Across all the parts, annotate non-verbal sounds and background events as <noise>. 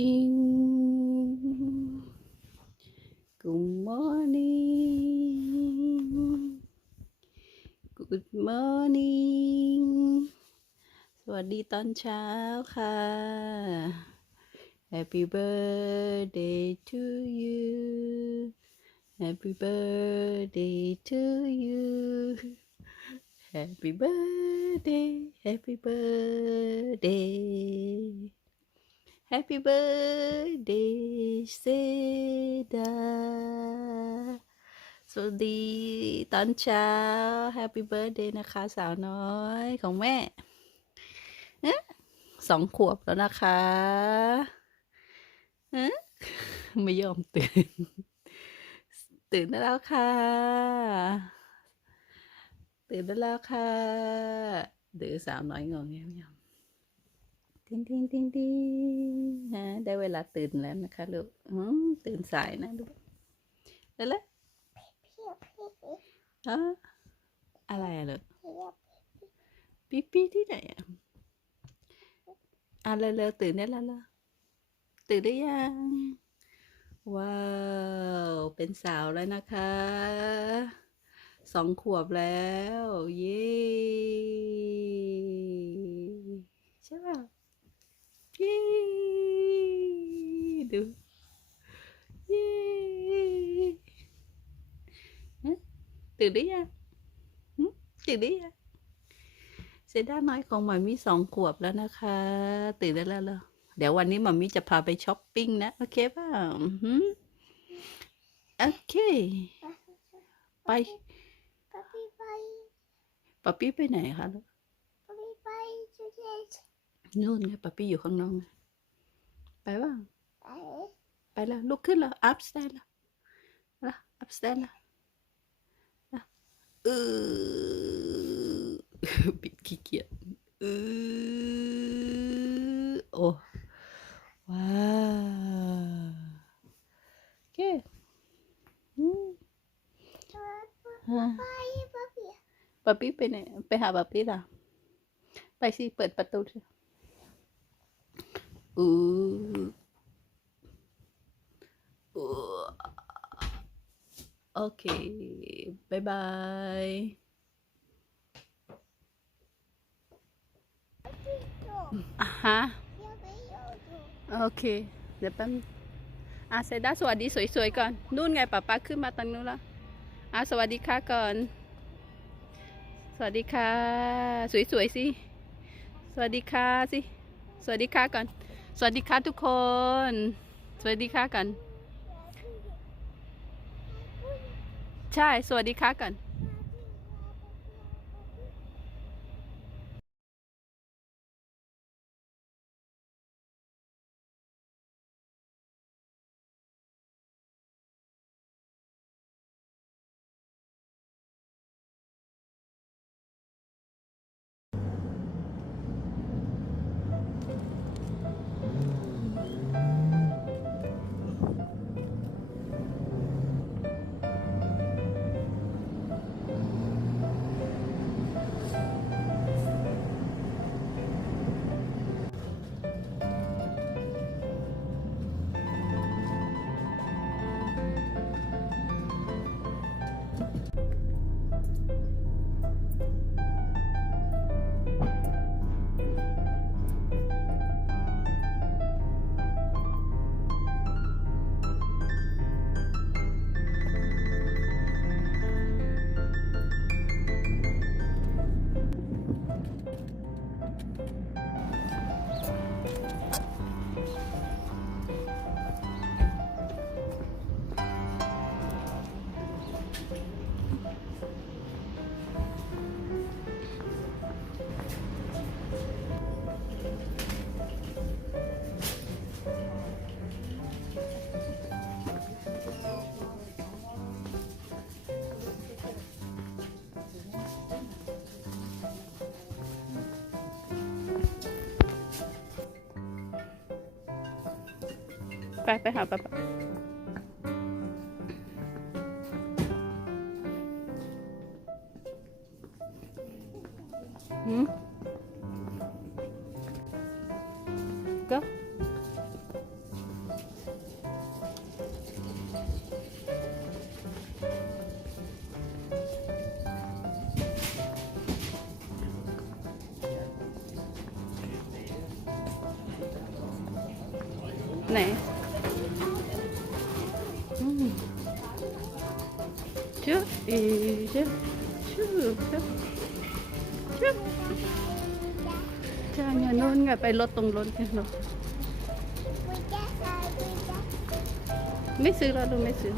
ริงๆ Good morning Good morning สวัสดีตอนเช้าค่ะ Happy birthday to you Happy birthday to you Happy birthday Happy birthday Happy birthday เซดาสวัสดีตอนเช้า Happy birthday นะคะ สาวน้อยของแม่เอสองขวบแล้วนะคะเอไม่ยอมตื่น ตื่นได้แล้วค่ะ ตื่นได้แล้วค่ะเดือสาวน้อยงงเงี้ยไม่ยอม ทิ้งทิ้งทิ้งทิ้งฮะได้เวลาตื่นแล้วนะคะลูกอืมตื่นสายนะลูกแล้วละฮะอะไรอะลูกปีปีที่ไหนอะอะเร็วๆตื่นได้แล้วล่ะตื่นได้ยัง ว้าว เป็นสาวแล้วนะคะสองขวบแล้ว เย้ใช่ป่ะ ย้ดูเย้ฮะตื่นได้ยังหึตื่นได้ยังเซด้าน้อยของหมามีสองขวบแล้วนะคะ ตื่นได้แล้วเหรอเดี๋ยววันนี้หมามีจะพาไปช้อปปิ้งนะ โอเคเปล่าหืมโอเค ไป Papi bye. ป๊าปี้ไปไหนคะลูก Papi bye. Today. นู่นไงป๊าปี้อยู่ข้างนอกไงไปบ้าง Bye. ไปแล้วลุกขึ้นแล้วอัพสเตนแล้วละอัพสเตนแล้วละเออปิดขี้เกียจเออโอ้ว้าวโอเคอืมฮะ Bye, papi. ป๊าปี้ไปไหนไปหาป๊าปี้ล่ะไปสิเปิดประตูสิ อู้อู้โอเคบายบายอะฮะโอเค เดี๋ยวแป๊บอะเซด้าสวัสดีสวยๆก่อน นู่นไงป้าป้าขึ้นมาตรงนู้นล้วอะสวัสดีค่ะก่อน สวัสดีค่ะ สวยๆสิ สวัสดีค่ะสิ สวัสดีค่ะก่อน สวัสดีค่ะทุกคน สวัสดีค่ะกัน ใช่ สวัสดีค่ะกัน ไปไปหาปลาหืมก็ไหน ไงไปรถตรงรถกันเนาะกุญแจใส่กุญแจไม่ซื้อแล้วลูกไม่ซื้อ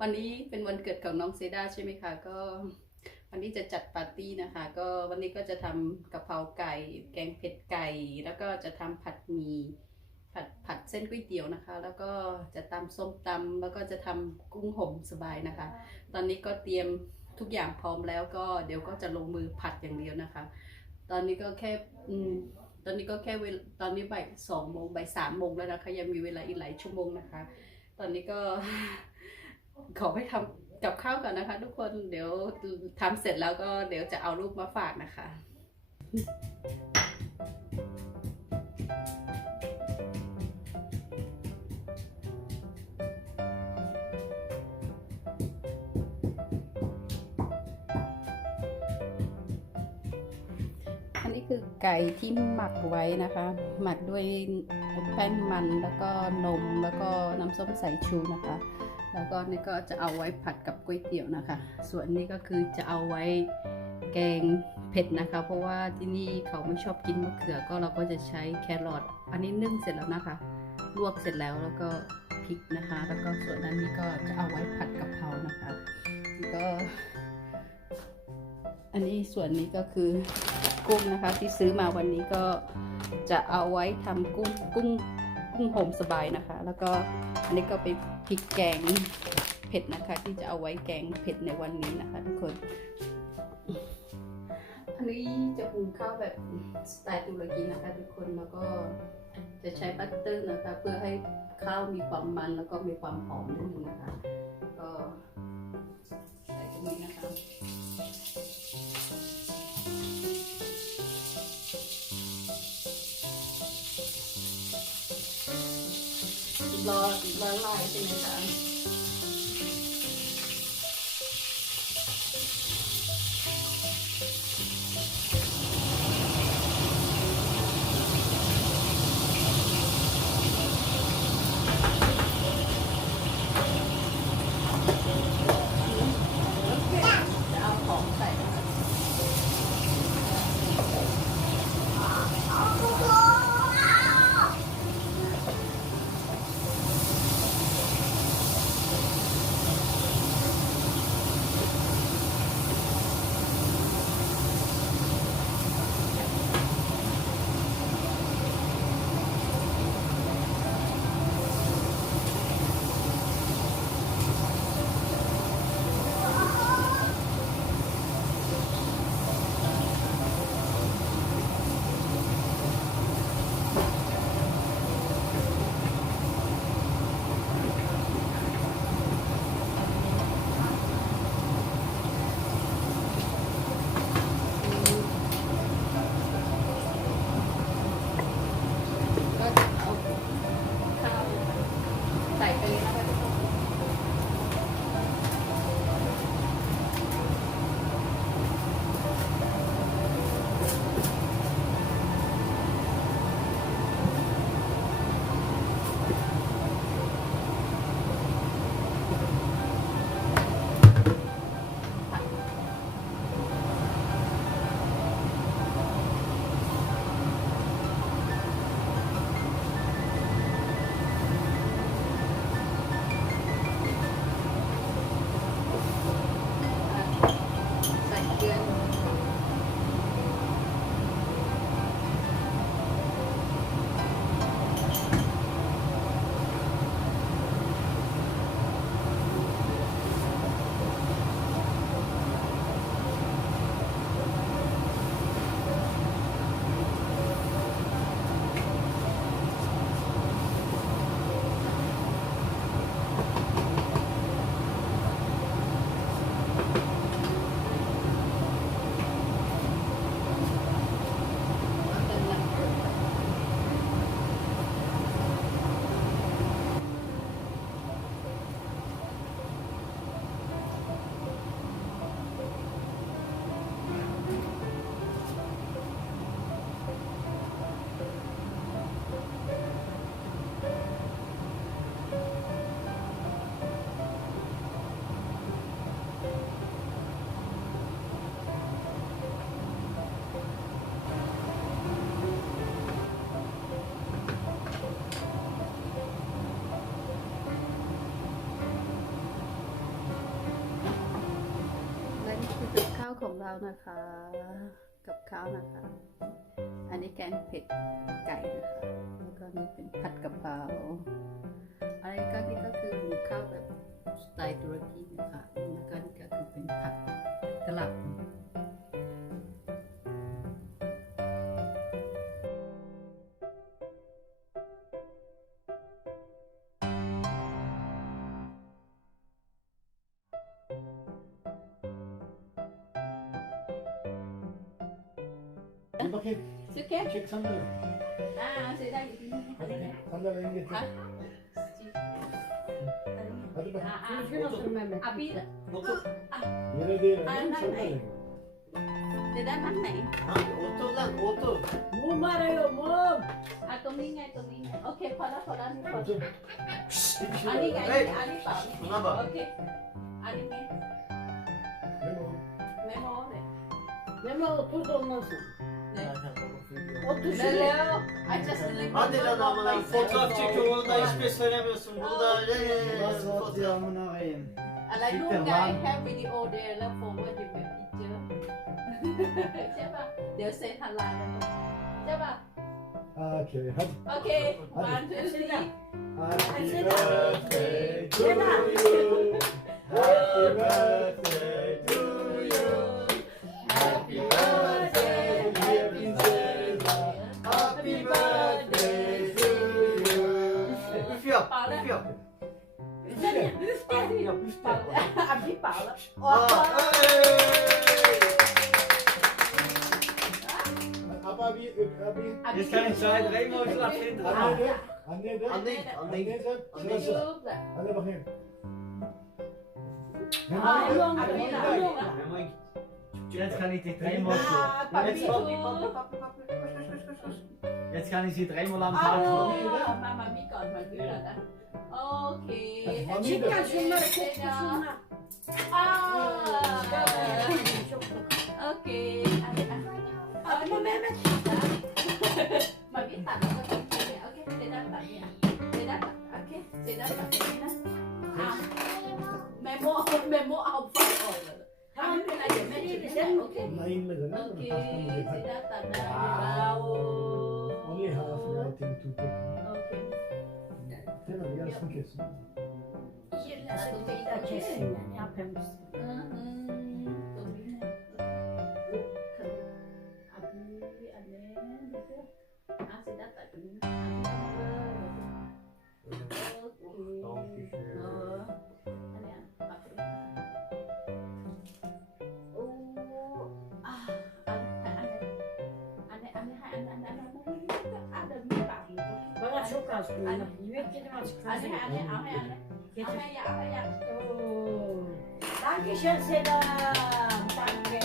วันนี้เป็นวันเกิดของน้องเซดาใช่ไหมคะ ก็วันนี้จะจัดปาร์ตี้นะคะ ก็วันนี้ก็จะทำกะเพราไก่ แกงเผ็ดไก่ แล้วก็จะทำผัดหมี่ผัดผัดเส้นก๋วยเตี๋ยวนะคะ แล้วก็จะตำส้มตำแล้วก็จะทำกุ้งห่มสบายนะคะ ตอนนี้ก็เตรียมทุกอย่างพร้อมแล้วก็เดี๋ยวก็จะลงมือผัดอย่างเดียวนะคะ ตอนนี้ก็แค่อืมตอนนี้ก็แค่เวลตอนนี้บ่ายสองโมงบ่ายสามโมงแล้วนะคะ ยังมีเวลาอีกหลายชั่วโมงนะคะ ตอนนี้ก็ ขอไปทำกับข้าวก่อนนะคะ ทุกคนเดี๋ยวทำเสร็จแล้วก็เดี๋ยวจะเอารูปมาฝากนะคะอันนี้คือไก่ที่หมักไว้นะคะ หมักด้วยแป้งมันแล้วก็นมแล้วก็น้ำส้มสายชูนะคะ แล้วก็นี่ก็จะเอาไว้ผัดกับก๋วยเตี๋ยวนะคะ ส่วนนี้ก็คือจะเอาไว้แกงเผ็ดนะคะ เพราะว่าที่นี่เขาไม่ชอบกินมะเขือ ก็เราก็จะใช้แครอท อันนี้นึ่งเสร็จแล้วนะคะ ลวกเสร็จแล้วแล้วก็พริกนะคะ แล้วก็ส่วนนั้นนี่ก็จะเอาไว้ผัดกะเพรานะคะก็ อันนี้ส่วนนี้ก็คือกุ้งนะคะที่ซื้อมาวันนี้ก็จะเอาไว้ทำกุ้งกุ้ง กุ้งโฮมสบายนะคะ แล้วก็อันนี้ก็ไปพริกแกงเผ็ดนะคะ ที่จะเอาไว้แกงเผ็ดในวันนี้นะคะ ทุกคน อันนี้จะหุงข้าวแบบสไตล์ตุรกีนะคะ ทุกคนแล้วก็จะใช้บัตเตอร์นะคะ เพื่อให้ข้าวมีความมันแล้วก็มีความหอมนิดนึงนะคะก็ใส่ตรงนี้นะคะ รอรอลายใช่ไหมคะจะ ของเรานะคะ กับข้าวนะคะ อันนี้แกงเผ็ดไก่นะคะ 이렇게. 쓸게. 책 산다. 아, 세상에. 산다 이게. Lembra o tudo ou não? Ay, Aynen ay, sandalye. Seda nangไหน Hadi otur lan otur. Mum arıyor mum. อ่ะตรงนี้ไงตรงนี้ไงโอเคพอแล้วพอแล้วนี่พอ Otur. อันนี้ไง เฮ้ย อันนี้เปล่านี่ Buna bak. โอเคอันนี้ไง Memo. เมโมเนี่ย Mehmet otur da ondan sonra. เนี่ย Otur เร็ şuraya. วๆ I just delivered Hadi lan the amına myself. fotoğraf çekiyor onu da hiçbir şey söylemiyorsun. Burada öyle Nasıl at fotoğraf. ya amına koyayım. อะไรรูป Siktir ไง lan. have video there แล้ว forward you with picture ใช่ป่ะ เดี๋ยวเซ็นทันไลน์แล้วใช่ป่ะ Okey. Hadi. โอเค one two three Happy Seda. birthday to Seda. you. Happy <laughs> birthday to Abby, Abby Paula. Ab, Abi, Abi. Dit zijn zij alleen maar slaap vinden. Annede, Annede, Annede, Annede, Annede, Annede, begin. Jetzt kann ich dich dreimal schlagen. Jetzt kann ich sie dreimal am Tag schlagen. Mama, wie kann man hören? Okey. Çekil şunları, kokla şunları. Aa. มมีปากอยู่โอเค Bana çok az koyun. Büyük dedim açık. Hadi hadi ama yani. Getir. Ama ya ama ya. Danke schön Seda. Danke.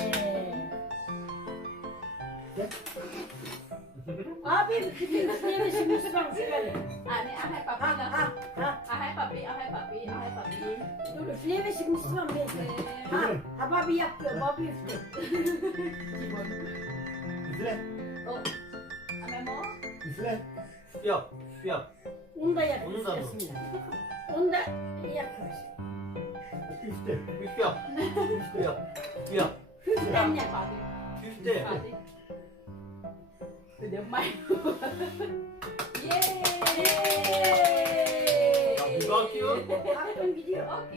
Abi küçük neresi Müslüman şöyle. Anne ahe papi. Ha ha. Ahe papi, ahe papi, ahe papi. Dur üfleyemesi Müslüman be. Ee, ha, ha babi yapıyor, babi üflüyor. Üfle. O. Ama mo? Üfle. Yok, yok. Üf yap. Onu da yak Onu da mı? üflesinler. Onu da yakarız. Üfle. Üf yap. Üf yap. Üf yap. ทำเนี่ยป๊าปี้ Üf de. ป๊าปี้เดี๋ยวไม่เย้ Ya bir bakıyor. Aklım gidiyor. โอเ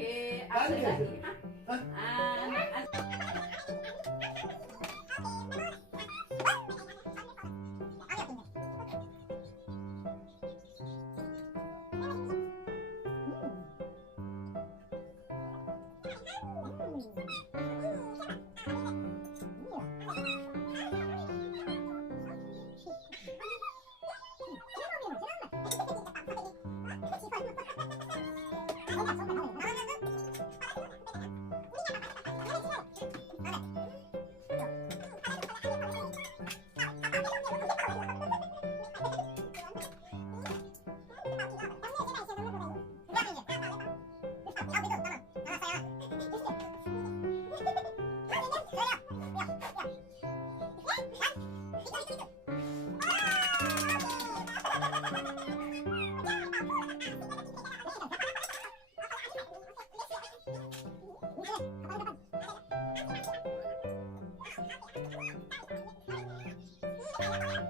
Ha ha ha!